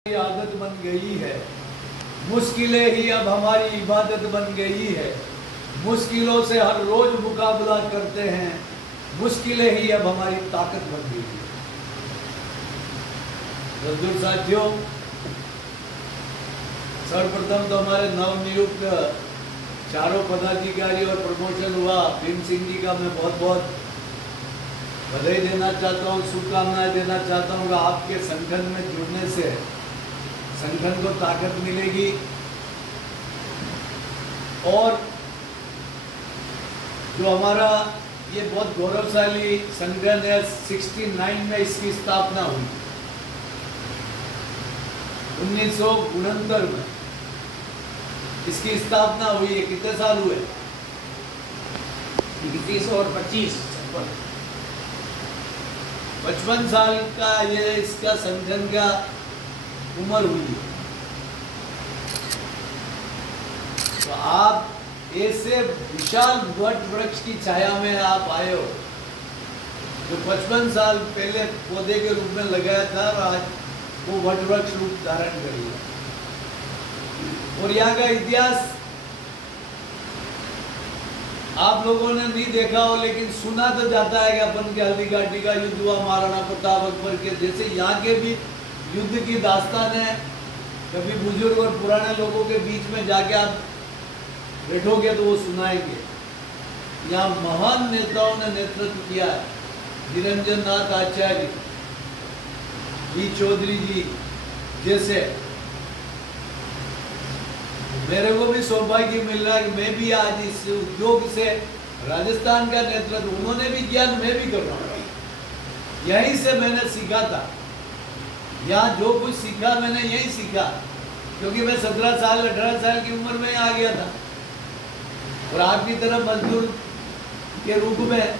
आदत बन गई है, मुश्किलें ही अब हमारी इबादत बन गई है। मुश्किलों से हर रोज मुकाबला करते हैं, मुश्किलें ही अब हमारी ताकत बन गई है। मजदूर साथियों, सर्वप्रथम तो हमारे नवनियुक्त चारों पदाधिकारी और प्रमोशन हुआ भीम सिंह जी का मैं बहुत बहुत बधाई देना चाहता हूँ, शुभकामनाएं देना चाहता हूँ कि आपके संगठन में जुड़ने से संगठन को ताकत मिलेगी और जो हमारा ये बहुत गौरवशाली संगठन है, 69 में इसकी स्थापना हुई, 1969 में इसकी स्थापना हुई है। कितने साल हुए? 31 और 25 55 साल का ये इसका संगठन का उम्र हुई है। तो आप ऐसे विशाल वट वृक्ष की छाया में आप आए हो जो 55 साल पहले पौधे के रूप में लगाया था और आज वो वट वृक्ष रूप धारण कर लिया। और यहाँ का इतिहास आप लोगों ने नहीं देखा हो, लेकिन सुना तो जाता है कि अपन के हल्दी घाटी का युद्ध हुआ महाराणा प्रताप अकबर के जैसे। यहाँ के भी युद्ध की दास्तान है, कभी बुजुर्ग और पुराने लोगों के बीच में जाके आप बैठोगे तो वो सुनाएंगे। यहाँ महान नेताओं ने नेतृत्व किया है, निरंजन नाथ आचार्य, वी चौधरी जी जैसे। मेरे को भी सौभाग्य मिल रहा है कि मैं भी आज इस उद्योग से राजस्थान का नेतृत्व उन्होंने भी किया, मैं भी कर रहा हूँ। यहीं से मैंने सीखा था, यहाँ जो कुछ सीखा मैंने यही सीखा, क्योंकि मैं 17 साल 18 साल की उम्र में आ गया था। और आपकी तरह मजदूर के रूप में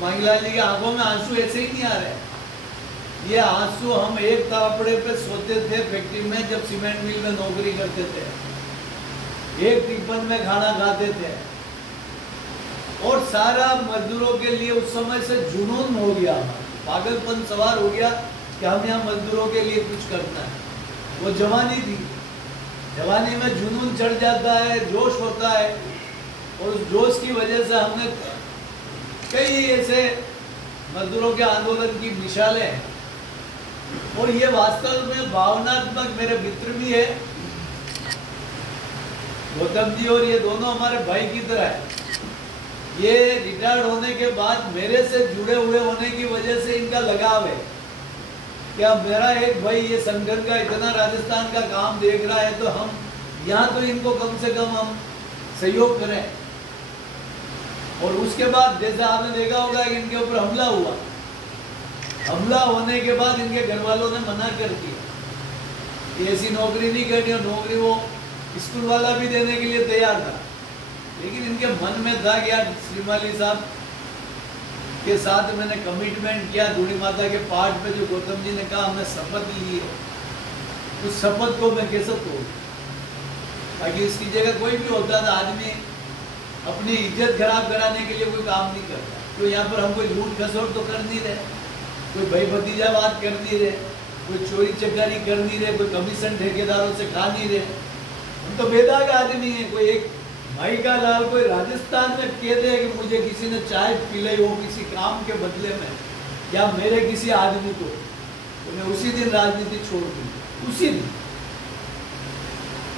मांगीलाल जी की आंखों में आंसू ऐसे ही नहीं आ रहे। ये आंसू हम एक तापड़े पे सोते थे फैक्ट्री में, जब सीमेंट मिल में नौकरी करते थे, एक टिफिन में खाना खाते थे और सारा मजदूरों के लिए उस समय से जुनून हो गया, पागलपन सवार हो गया कि हम यहाँ मजदूरों के लिए कुछ करना है। वो जवानी थी, जवानी में जुनून चढ़ जाता है, जोश होता है और उस जोश की वजह से हमने कई ऐसे मजदूरों के आंदोलन की मिसालें हैं। और ये वास्तव में भावनात्मक मेरे मित्र भी है गौतम जी, और ये दोनों हमारे भाई की तरह है। ये रिटायर्ड होने के बाद मेरे से जुड़े हुए होने की वजह से इनका लगाव है। क्या मेरा एक भाई ये संगठन का इतना राजस्थान का काम देख रहा है तो हम यहाँ तो इनको कम से कम हम सहयोग करें। और उसके बाद जैसे आपने देखा होगा कि इनके ऊपर हमला हुआ, हमला होने के बाद इनके घर वालों ने मना कर दिया, ऐसी नौकरी नहीं करनी। और नौकरी वो स्कूल वाला भी देने के लिए तैयार था, लेकिन इनके मन में था कि यार श्रीमाली साहब के साथ मैंने कमिटमेंट किया, धूड़ी माता के पाठ पे जो गौतम जी ने कहा हमने शपथ ली है, उस शपथ को मैं कैसे तोड़। ताकि इसकी जगह कोई भी होता था आदमी अपनी इज्जत खराब कराने के लिए कोई काम नहीं करता। तो यहाँ पर हम कोई लूट खसोट तो कर नहीं रहे, कोई भाई भतीजावाद कर नहीं रहे, कोई चोरी चकारी कर नहीं रहे, कोई कमीशन ठेकेदारों से खा नहीं रहे। हम तो बेदाग आदमी है। कोई एक भाई का लाल कोई राजस्थान में कह दे कि मुझे किसी ने चाय पिलाई हो किसी काम के बदले में या मेरे किसी आदमी को, तो मैं उसी दिन राजनीति छोड़ दूँ। उसी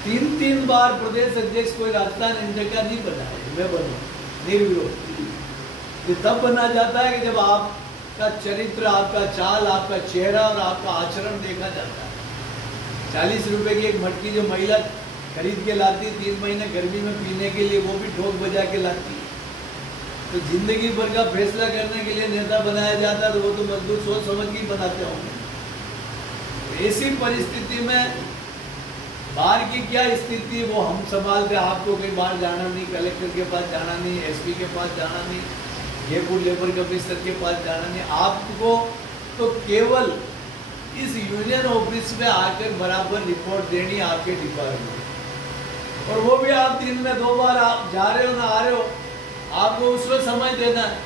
दिन 3 बार प्रदेश अध्यक्ष कोई राजस्थान इंडिया का नहीं बना है, मैं बनूँ निर्विरोध। ये तब बना जाता है कि जब आपका चरित्र, आपका चाल, आपका चेहरा और आपका आचरण देखा जाता है। 40 रुपए की एक मटकी जो महिला खरीद के लाती 3 महीने गर्मी में पीने के लिए, वो भी ठोक बजा के लाती। तो जिंदगी भर का फैसला करने के लिए नेता बनाया जाता है, तो वो तो मजदूर सोच समझ के बनाते होंगे। ऐसी परिस्थिति में बाहर की क्या स्थिति वो हम संभालते। आपको कहीं बाहर जाना नहीं, कलेक्टर के पास जाना नहीं, एसपी के पास जाना नहीं, जयपुर लेबर कमिश्नर के पास जाना नहीं। आपको तो केवल इस यूनियन ऑफिस में आकर बराबर रिपोर्ट देनी आपके डिपार्टमेंट। और वो भी आप दिन में 2 बार आप जा रहे हो ना आ रहे हो, आपको उसको समय देना है।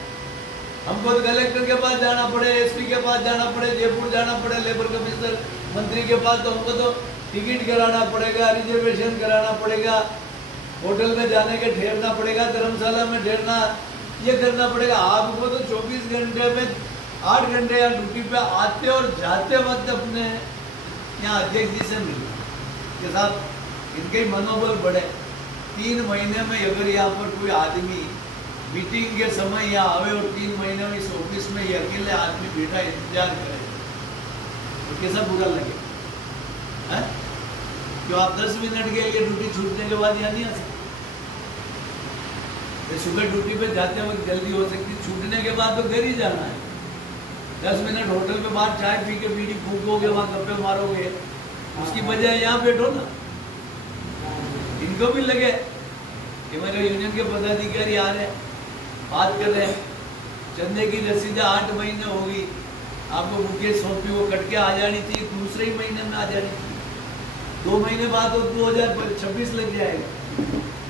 हमको तो कलेक्टर के पास जाना पड़े, एसपी के पास जाना पड़े, जयपुर जाना पड़े, लेबर कमिश्नर मंत्री के पास, तो हमको तो टिकट कराना पड़ेगा, रिजर्वेशन कराना पड़ेगा, होटल में जाने के ठहरना पड़ेगा, धर्मशाला में ठहरना, ये करना पड़ेगा। आपको तो 24 घंटे में 8 घंटे या ड्यूटी पे आते और जाते वक्त अपने यहाँ अध्यक्ष जी से मिलना कि साहब इनके मनोबल बढ़े। 3 महीने में अगर यहाँ पर कोई आदमी मीटिंग के समय यहाँ आवे और 3 महीने में इस ऑफिस में ये अकेले आदमी बैठा इंतजार करे तो कैसा बुरा लगे है? क्यों आप 10 मिनट के लिए ड्यूटी छूटने के बाद यहाँ नहीं आ सकते? सुबह ड्यूटी पे जाते वक्त जल्दी हो सकती, छूटने के बाद तो घर ही जाना है। 10 मिनट होटल पे बाहर चाय पी के बीड़ी फूकोगे, वहाँ गप्पे मारोगे, उसकी बजाय यहाँ बैठो ना। इनको भी लगे कि मेरे यूनियन के पदाधिकारी आ रहे हैं, बात कर रहे हैं, चंदे की रसीद 8 महीने होगी, आपको मुकेश सौंपी वो कट के आ जानी चाहिए, दूसरे ही महीने में आ जानी चाहिए। 2 महीने बाद तो 2026 लग जाएगा,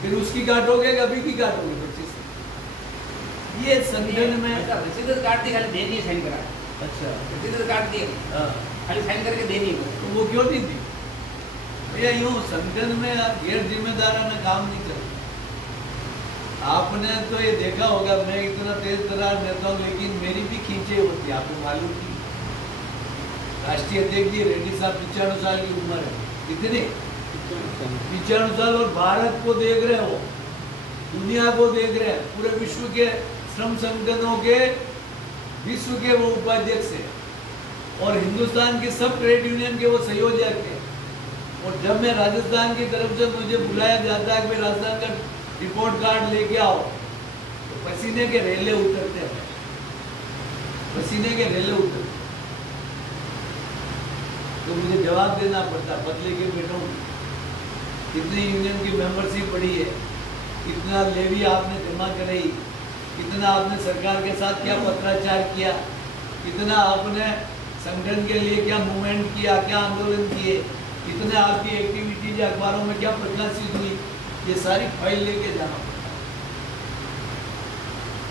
फिर उसकी काटोगे, कभी की काटोगे 25। ये संगठन में रसीद काट दी, खाली देनी साइन करा। अच्छा, रसीद काट दी, खाली साइन करके देनी है। तो वो क्यों नहीं दी भैया? यूँ संगठन में गैर जिम्मेदाराना काम नहीं कर। आपने तो ये देखा होगा, मैं इतना तेज तरार नेता हूँ, लेकिन मेरी भी खींचे होती है, आपको मालूम थी। राष्ट्रीय अध्यक्ष जी रेड्डी साहब 95 साल की उम्र है, कितनी 95 साल, और भारत को देख रहे हो, दुनिया को देख रहे हैं, पूरे विश्व के श्रम संगठनों के विश्व के वो उपाध्यक्ष है, और हिंदुस्तान के सब ट्रेड यूनियन के वो संयोजक है। और जब मैं राजस्थान की तरफ से मुझे बुलाया जाता है कि भाई राजस्थान का रिपोर्ट कार्ड लेके आओ, तो पसीने के रेले उतरते हैं, पसीने के रेले उतरते, तो मुझे जवाब देना पड़ता, बदले के बैठो कितनी यूनियन की मेंबरशिप बढ़ी है, कितना लेवी आपने जमा कराई, कितना आपने सरकार के साथ क्या पत्राचार किया, कितना आपने संगठन के लिए क्या मूवमेंट किया, क्या आंदोलन किए, कितने आपकी एक्टिविटीज अखबारों में क्या प्रकाशित हुई, ये सारी फाइल लेके जाना पड़ता।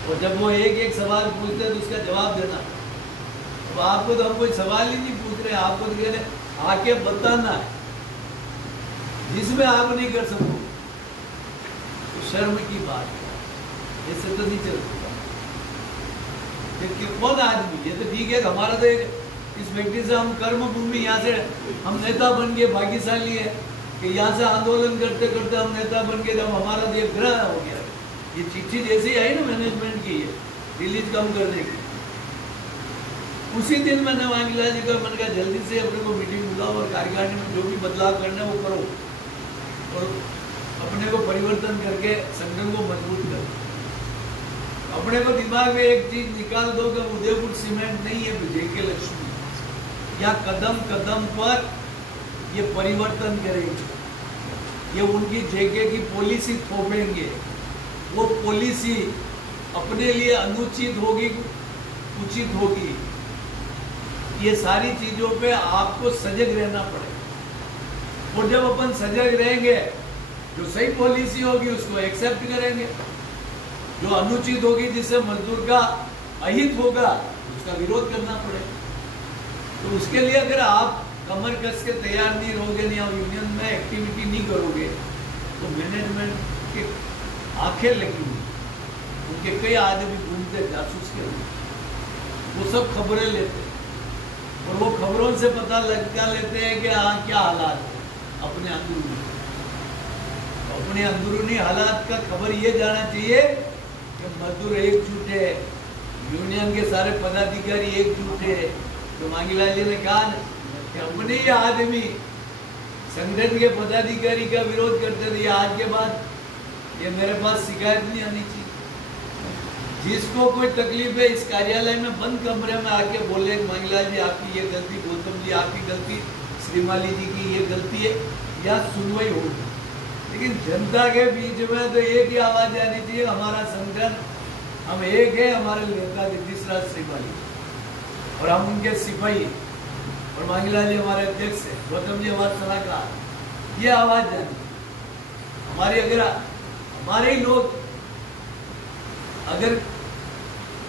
और जब वो एक एक सवाल पूछते हैं तो उसका जवाब देना। तो आपको तो हम कोई सवाल ही नहीं पूछ रहे, आपको तो कह रहे आके बताना है, जिसमें आप नहीं कर सको तो शर्म की बात है, ऐसे तो नहीं चल सकता। कौन आदमी, ये तो ठीक है, हमारा तो एक इस व्यक्ति से हम कर्म भूमि, यहाँ से हम नेता बन गए, भाग्यशाली है कि यहाँ से आंदोलन करते करते हम नेता बन गए, जब हमारा देश ग्रह हो गया। ये चिट्ठी जैसी आई ना मैनेजमेंट की है रिलीज कम करने की, उसी दिन मैंने वांगीलाल जी को मैंने कहा जल्दी से अपने को मीटिंग बुलाओ और कार्यकारिणी में जो भी बदलाव करना है वो करो और अपने को परिवर्तन करके संगठन को मजबूत करो। अपने को दिमाग में एक चीज निकाल दो कि उदयपुर सीमेंट नहीं है, विजय के लक्ष्मी, या कदम कदम पर ये परिवर्तन करेंगे, ये उनकी जेके की पॉलिसी थोपेंगे, वो पॉलिसी अपने लिए अनुचित होगी, उचित होगी। ये सारी चीजों पे आपको सजग रहना पड़ेगा, और जब अपन सजग रहेंगे जो सही पॉलिसी होगी उसको एक्सेप्ट करेंगे, जो अनुचित होगी जिससे मजदूर का अहित होगा उसका विरोध करना पड़ेगा। तो उसके लिए अगर आप कमर कस के तैयार नहीं रहोगे, नहीं आप यूनियन में एक्टिविटी नहीं करोगे, तो मैनेजमेंट के आंखें लगी हुई, उनके कई आदमी घूमते जासूस के लिए, वो सब खबरें लेते हैं और वो खबरों से पता लगा लेते हैं कि हाँ क्या हालात है अपने अंदरूनी। अपने अंदरूनी हालात का खबर ये जाना चाहिए कि मजदूर एकजुट है, यूनियन के सारे पदाधिकारी एकजुट है। तो वांगीलाल जी ने कहा कि अपने ही आदमी संगठन के पदाधिकारी का विरोध करते थे, आज के बाद ये मेरे पास शिकायत नहीं आनी चाहिए। जिसको कोई तकलीफ है इस कार्यालय में बंद कमरे में आके बोले वांगीलाल जी आपकी ये गलती, गौतम जी आपकी गलती, श्रीमाली जी की ये गलती है, या सुनवाई होगी। लेकिन जनता के बीच में तो एक ही आवाज आनी चाहिए, हमारा संगठन, हम एक है, हमारे नेता नीतीश राज श्रीमाली और हम उनके सिपाही, और वांगीलाल जी हमारे अध्यक्ष है, गौतम जी हमारे सलाहकार, ये आवाज जानी हमारी। अगर हमारे ही लोग अगर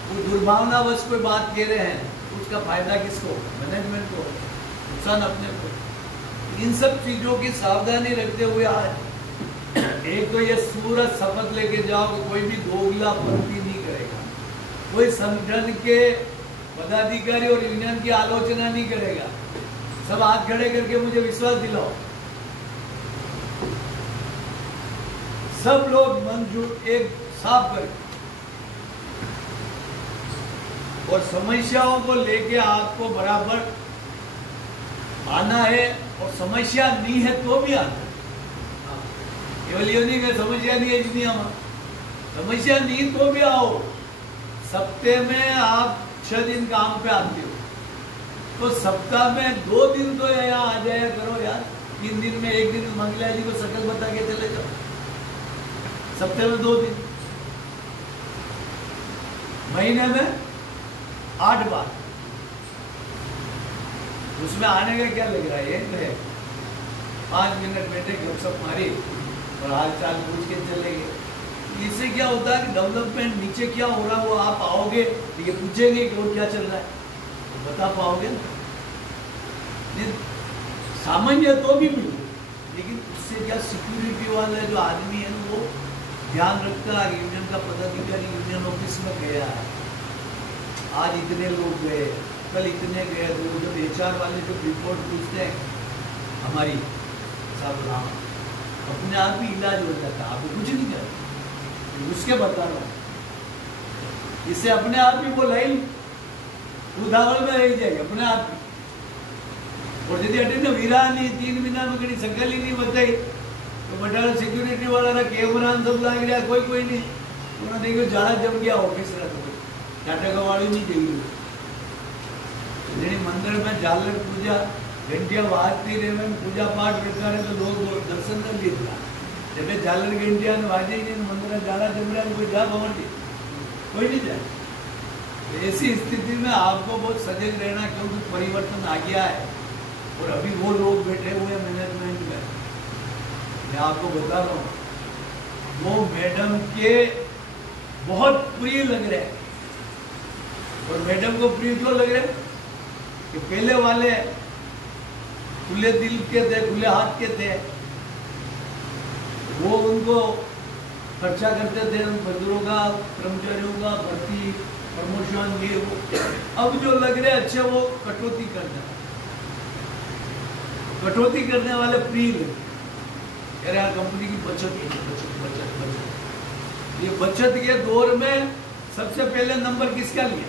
दुर्भावनावश कोई बात कह रहे हैं तो उसका फायदा किसको? मैनेजमेंट को। नुकसान अपने को। इन सब चीजों की सावधानी रखते हुए आज एक तो ये सूरज शपथ लेके जाओ कि कोई भी दोगलापंती नहीं करेगा, कोई संगठन के पदाधिकारी और यूनियन की आलोचना नहीं करेगा। सब हाथ खड़े करके मुझे विश्वास दिलाओ, सब लोग मन जुट एक साफ करके, और समस्याओं को लेके आपको बराबर आना है, और समस्या नहीं है तो भी आना है। केवल ये नहीं कि समस्या नहीं है दुनिया में, समस्या नहीं तो भी आओ। सप्ताह में आप 6 दिन काम पे आते हो, तो सप्ताह में 2 दिन तो यहाँ आ जाया करो यार। 3 दिन में 1 दिन मंगला जी को शकल बता के चले जाओ, सप्ताह में 2 दिन, महीने में 8 बार। उसमें आने का क्या लग रहा है? 5 मिनट बैठे गपशप मारी और हाल चाल पूछ के चले गए। इससे क्या होता है कि डेवलपमेंट नीचे क्या हो रहा है वो आप आओगे, ये पूछेंगे कि वो क्या चल रहा है, तो बता पाओगे ना। सामान्य तो भी मिले, लेकिन उससे क्या सिक्योरिटी वाला जो आदमी है वो ध्यान रखता है। यूनियन का पदाधिकारी यूनियन ऑफिस में गया है, आज इतने लोग गए, कल इतने गए, तो जब HR वाले जो रिपोर्ट पूछते हैं हमारी साहब, अपने आप ही इलाज हो जाता है, आपको कुछ नहीं करता, उसके बता रहा हूँ। इससे अपने आप ही वो लाइन उदाहरण में रह जाएगी अपने आप ही। और यदि अटे ने वीरा नहीं 3 महीना में कहीं सकल ही नहीं बताई, तो बटाला सिक्योरिटी वाला ना कैमरा सब लाग रहा, कोई नहीं, उन्होंने देखो जाड़ा जम गया ऑफिस रहा, तो नाटक वाली नहीं देगी। मंदिर में झालर पूजा घंटिया वाजती रहे, पूजा पाठ करता रहे, तो लोग दर्शन कर लेता। जब झालर घंटिया वाजे ही नहीं, मंदिर जाड़ा जम रहा, कोई जा भवन कोई नहीं जाए। ऐसी स्थिति में आपको बहुत सजग रहना, क्योंकि परिवर्तन आ गया है। और अभी वो लोग बैठे हुए मैनेजमेंट में, मैं आपको बता रहा हूँ, वो मैडम के बहुत प्रिय लग रहे हैं। और मैडम को प्रिय क्यों लग रहे कि पहले वाले खुले दिल के थे, खुले हाथ के थे, वो उनको खर्चा करते थे मजदूरों का, कर्मचारियों का, भर्ती, प्रमोशन, ये वो। अब जो लग रहे अच्छे वो कटौती करते हैं, कटौती करने वाले प्रिय कह रहे कंपनी की बचत ये बचत के दौर में सबसे पहले नंबर किसका लिया?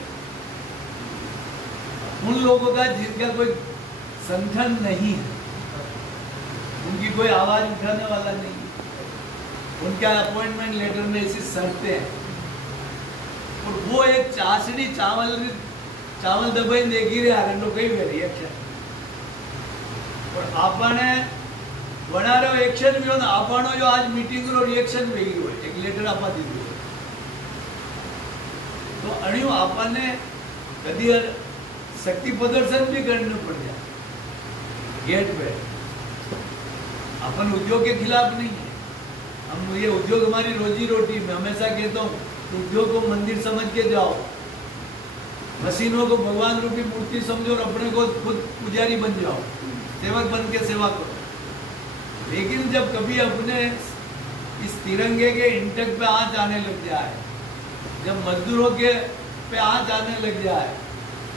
उन लोगों का जिनका कोई संगठन नहीं है, उनकी कोई आवाज उठाने वाला नहीं है, उनका अपॉइंटमेंट लेटर में ऐसी शर्तें हैं। और वो एक चाशनी चावल दबाई देखी रहे आरंडो कई रिएक्शन। और आपने बना रहे एक्शन भी हो ना, आपनो जो आज मीटिंग रो रिएक्शन वेगी हो, एक लेटर आपा दीधो, तो अणियो आपने कभी शक्ति प्रदर्शन भी करने पड़ जाए गेट पे। अपन उद्योग के खिलाफ नहीं है, हम ये उद्योग हमारी रोजी रोटी में, हमेशा कहता हूँ उद्योग को मंदिर समझ के जाओ, मशीनों को भगवान रूपी मूर्ति समझो और अपने को खुद पुजारी बन जाओ, सेवक बन के सेवा करो। लेकिन जब कभी अपने इस तिरंगे के इंटक पे आंच आने लग जाए, जब मजदूरों के पे आंच आने लग जाए,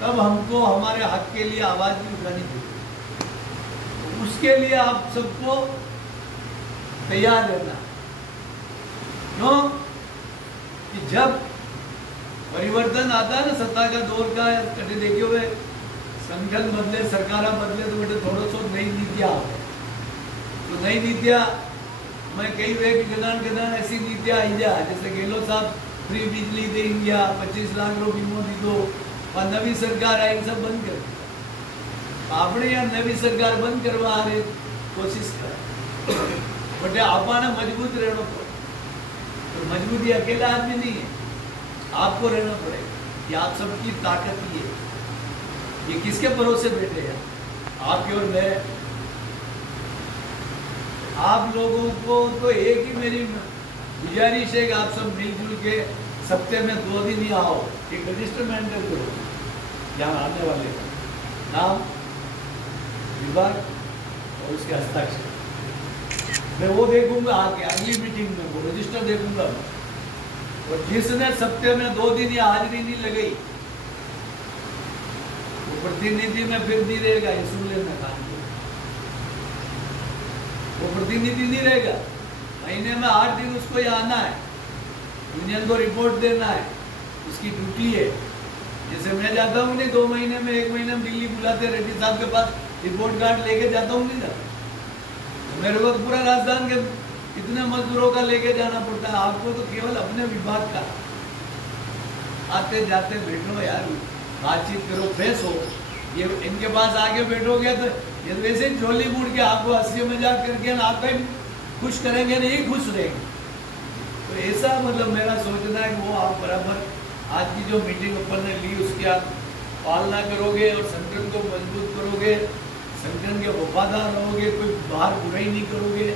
तब हमको हमारे हक के लिए आवाज भी उठानी चाहिए। तो उसके लिए आप सबको तैयार रहना। क्यों कि जब परिवर्तन आता है ना, सत्ता का दौर का, कटे देखे हुए संगठन बदले, सरकार बदले, तो बेटे थोड़ा सो नई नीतियाँ आवे। तो नई नीतियाँ मैं कई वे गदान ऐसी नीतियाँ आई जाए, जैसे गहलोत साहब फ्री बिजली देंगे, 25 लाख रो बीमो दीदो, और नवी सरकार आई सब बंद कर दिया। आपने यहाँ नवी सरकार बंद करवा रहे कोशिश कर, बटे आपने मजबूत रहना पड़े। तो मजबूती अकेला आदमी नहीं है, आपको रहना पड़ेगा। ये आप सबकी ताकत ही है। ये किसके भरोसे बैठे हैं? आपके और मैं। आप लोगों को तो एक ही मेरी गुजारिश है कि आप सब मिलजुल के सप्ताह में 2 दिन ही आओ, एक रजिस्टर मेंटेन करो। यहाँ आने वाले नाम विभाग और उसके हस्ताक्षर, मैं वो देखूंगा आके अगली मीटिंग में, वो रजिस्टर देखूंगा। और जिसने सप्ताह में 2 दिन या हाजिरी नहीं लगाई वो प्रतिनिधि में फिर नहीं रहेगा, ये सुन लेना काम को। वो प्रतिनिधि नहीं रहेगा, महीने में 8 दिन उसको यहाँ आना है, यूनियन को रिपोर्ट देना है, उसकी ड्यूटी है। जैसे मैं जाता हूँ नहीं 2 महीने में, 1 महीने में दिल्ली बुलाते रेड्डी साहब के पास, रिपोर्ट कार्ड लेके जाता हूँ नहीं जाता, तो मेरे को पूरा राजस्थान के इतने मजदूरों का लेके जाना पड़ता है। आपको तो केवल अपने विभाग का, आते जाते बैठो यार, बातचीत करो, फ्रेश हो। ये इनके पास आके बैठोगे तो ये वैसे ही झोली मुड़ के आपको हंसी मजाक करके ना आपका खुश करेंगे, नहीं खुश रहेंगे। तो ऐसा मतलब मेरा सोचना है कि वो आप बराबर आज की जो मीटिंग अपन ने ली उसकी आप पालना करोगे और संगठन को मजबूत करोगे, संगठन के वफादार रहोगे, कोई बाहर बुराई नहीं करोगे,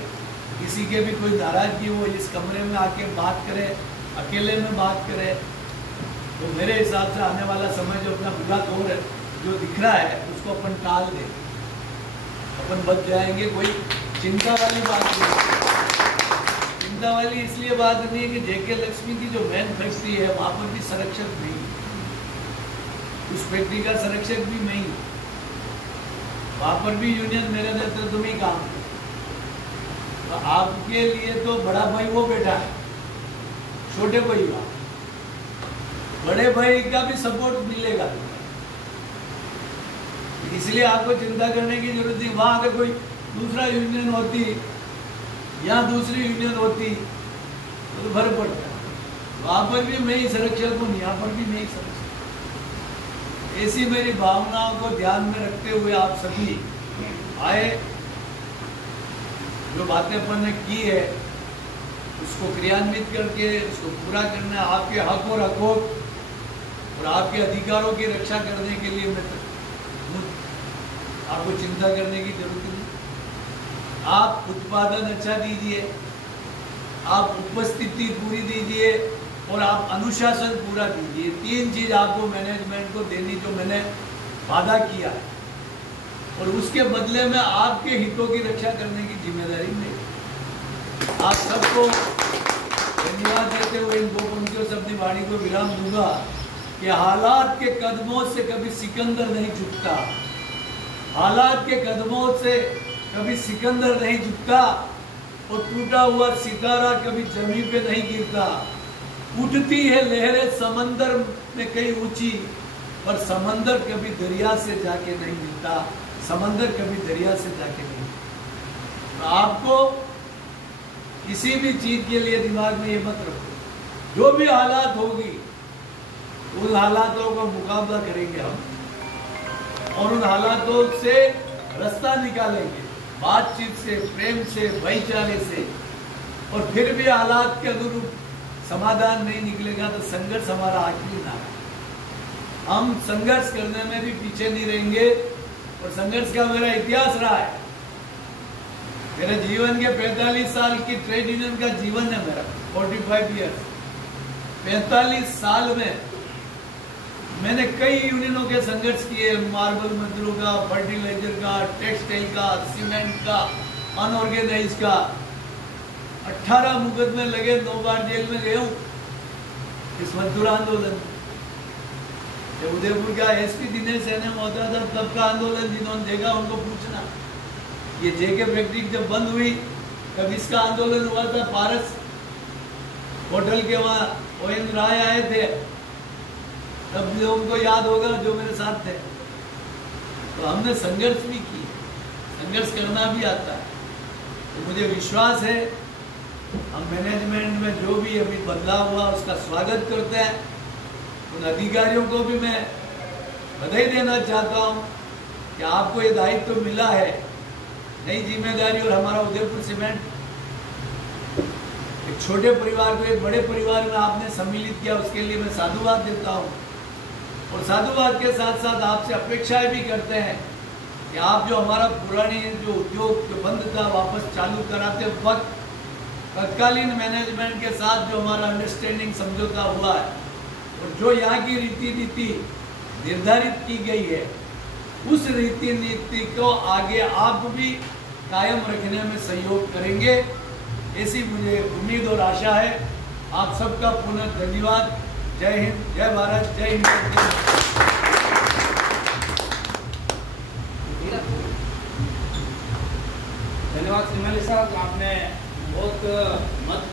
किसी के भी कोई नाराजगी हो इस कमरे में आके बात करें, अकेले में बात करें, तो मेरे हिसाब से आने वाला समय जो अपना बुरा दौर है जो दिख रहा है उसको अपन टाल दें, अपन बच जाएंगे। कोई चिंता वाली बात नहीं, चिंता वाली इसलिए बात नहीं है कि जेके लक्ष्मी की जो मेन फैक्ट्री है वहाँ पर भी संरक्षक नहीं, उस फैक्ट्री का संरक्षक भी नहीं, वहाँ पर भी यूनियन मेरे नेतृत्व में ही काम है। तो आपके लिए तो बड़ा भाई वो बैठा है, छोटे भाई का, बड़े भाई का भी सपोर्ट मिलेगा, इसलिए आपको चिंता करने की जरूरत नहीं। वहाँ अगर कोई दूसरा यूनियन होती या दूसरी यूनियन होती तो फर्क पड़ता है, वहाँ पर भी मैं ही संरक्षक हूँ, यहाँ पर भी मैं ही संरक्षक। ऐसी मेरी भावनाओं को ध्यान में रखते हुए आप सभी आए, जो बातें अपन ने की है उसको क्रियान्वित करके उसको पूरा करना, आपके हक और हकूक और आपके अधिकारों की रक्षा करने के लिए मैं आपको चिंता करने की जरूरत नहीं। आप उत्पादन अच्छा दीजिए, आप उपस्थिति पूरी दीजिए और आप अनुशासन पूरा दीजिए। 3 चीज आपको मैनेजमेंट को देनी जो मैंने वादा किया है, और उसके बदले में आपके हितों की रक्षा करने की जिम्मेदारी मेरी। आप सबको धन्यवाद देते हुए इन 2 पंक्तियों से अपनी वाणी को विराम दूंगा कि हालात के कदमों से कभी सिकंदर नहीं झुकता, हालात के कदमों से कभी सिकंदर नहीं झुकता, और टूटा हुआ सितारा कभी जमीन पे नहीं गिरता। उठती है लहरें समंदर में कहीं ऊंची, पर समंदर कभी दरिया से जाके नहीं मिलता, समंदर कभी दरिया से जाके नहीं मिलता। तो आपको किसी भी चीज के लिए दिमाग में ये मत रखो, जो भी हालात होगी उन हालातों का मुकाबला करेंगे हम, और उन हालातों से रास्ता निकालेंगे, बातचीत से, प्रेम से, भाईचारे से। और फिर भी हालात के अनुरूप समाधान नहीं निकलेगा तो संघर्ष हमारा आखिरी नाम है। हम संघर्ष करने में भी पीछे नहीं रहेंगे, और संघर्ष का मेरा इतिहास रहा है। मेरे जीवन के 45 साल की ट्रेड यूनियन का जीवन है मेरा, 45 ईयर्स। 45 साल में मैंने कई यूनियनों के संघर्ष किए, मार्बल मजदूरों का, फर्टिलाइजर का, टेक्सटाइल का, सीमेंट का, अनऑर्गेनाइज का। 18 मुकदमे लगे, 9 बार जेल में गया हूँ इस मजदूर आंदोलन। जब उदयपुर का एसपी दिनेश सैनी होता था तब का आंदोलन, जिन्होंने देखा उनको पूछना। ये जेके फैक्ट्री जब बंद हुई तब इसका आंदोलन हुआ था। पारस होटल के वहाँ ON राय आए थे, तब भी उनको याद होगा जो मेरे साथ थे। तो हमने संघर्ष भी की, संघर्ष करना भी आता है। तो मुझे विश्वास है हम मैनेजमेंट में जो भी अभी बदलाव हुआ उसका स्वागत करते हैं। उन अधिकारियों को भी मैं बधाई देना चाहता हूँ कि आपको ये दायित्व तो मिला है, नई जिम्मेदारी। और हमारा उदयपुर सीमेंट एक छोटे परिवार को एक बड़े परिवार में आपने सम्मिलित किया, उसके लिए मैं साधुवाद देता हूँ। और साधुवाद के साथ साथ आपसे अपेक्षाएं भी करते हैं कि आप जो हमारा पुरानी जो उद्योग जो बंद था वापस चालू कराते वक्त तत्कालीन मैनेजमेंट के साथ जो हमारा अंडरस्टैंडिंग समझौता हुआ है और जो यहाँ की रीति नीति निर्धारित की गई है उस रीति नीति को आगे आप भी कायम रखने में सहयोग करेंगे, ऐसी मुझे उम्मीद और आशा है। आप सबका पुनः धन्यवाद। जय हिंद, जय भारत, जय हिंद। धन्यवाद श्रीमती साहब, आपने बहुत मत